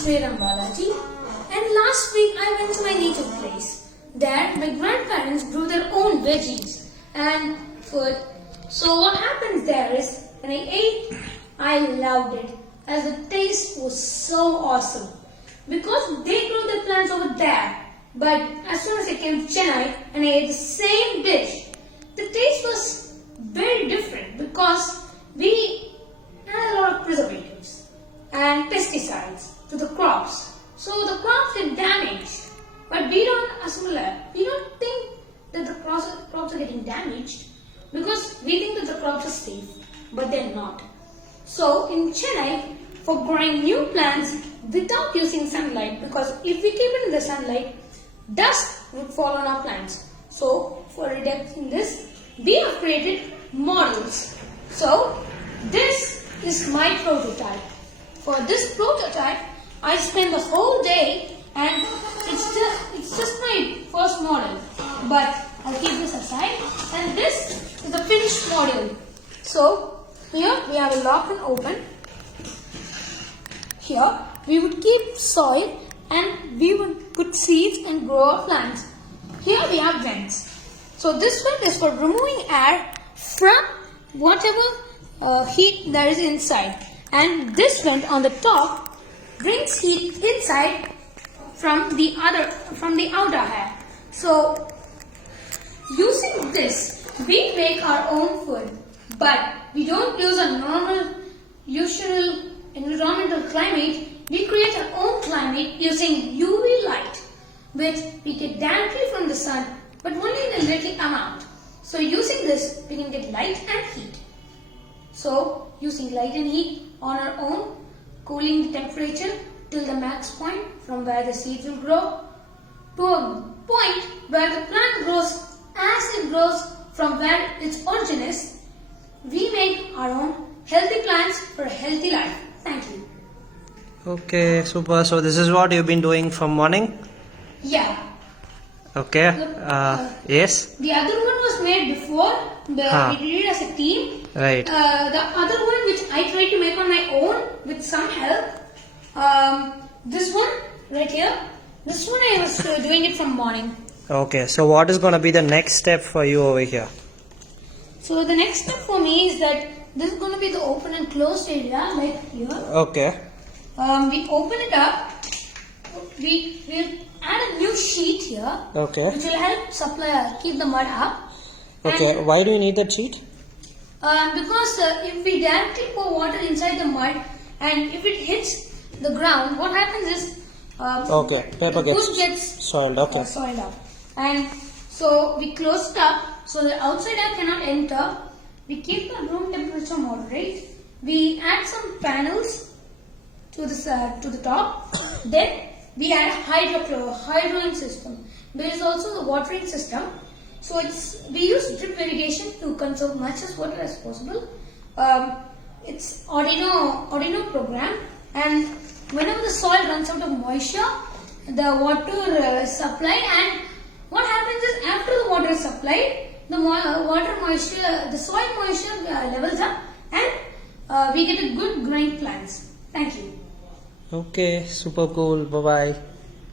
Sriram and last week I went to my native place. There my grandparents grew their own veggies and food. So what happens there is when I ate, I loved it as the taste was so awesome because they grew their plants over there. But as soon as I came to Chennai and I ate the same dish, the taste was very different because we had a lot of preservatives and pesticides to the crops. So the crops get damaged. But we don't think that the crops are getting damaged because we think that the crops are safe, but they're not. So in Chennai, for growing new plants without using sunlight, because if we keep it in the sunlight, dust would fall on our plants. So for reducing this, we have created models. So this is my prototype. For this prototype, I spent the whole day and it's just my first model. But I'll keep this aside and this is the finished model. So here we have a lock and open. Here we would keep soil and we would put seeds and grow our plants. Here we have vents. So this vent is for removing air from whatever heat there is inside. And this vent on the top brings heat inside from the outer air. So using this, we make our own food, but we don't use a normal, usual environmental climate. We create our own climate using UV light, which we get directly from the sun, but only in a little amount. So using this, we can get light and heat. So using light and heat on our own, cooling the temperature till the max point from where the seeds will grow to a point where the plant grows as it grows from where its origin is. We make our own healthy plants for a healthy life. Thank you. Okay, super. So this is what you've been doing from morning? Yeah. Okay. Yes? The other one was made before. We did it as a team. Right. The other one which I tried to make on my own with some help. This one right here. This one I was doing it from morning. Okay. So what is going to be the next step for you over here? So the next step for me is that this is going to be the open and closed area like here. Okay. We open it up. We'll add a new sheet here. Okay. Which will help keep the mud up. Okay. And why do you need that sheet? because if we directly pour water inside the mud and if it hits the ground, what happens is paper the gets soiled. Okay. Soiled up. And so we close it up so the outside air cannot enter. We keep the room temperature moderate. We add some panels to the top. Then we add hydroing system. There is also the watering system. So we use drip irrigation to conserve much as water as possible. It's Arduino program, and whenever the soil runs out of moisture, the water is supplied. And what happens is after the water is supplied, the soil moisture levels up, and we get a good growing plants. Thank you. Okay, super cool. Bye bye.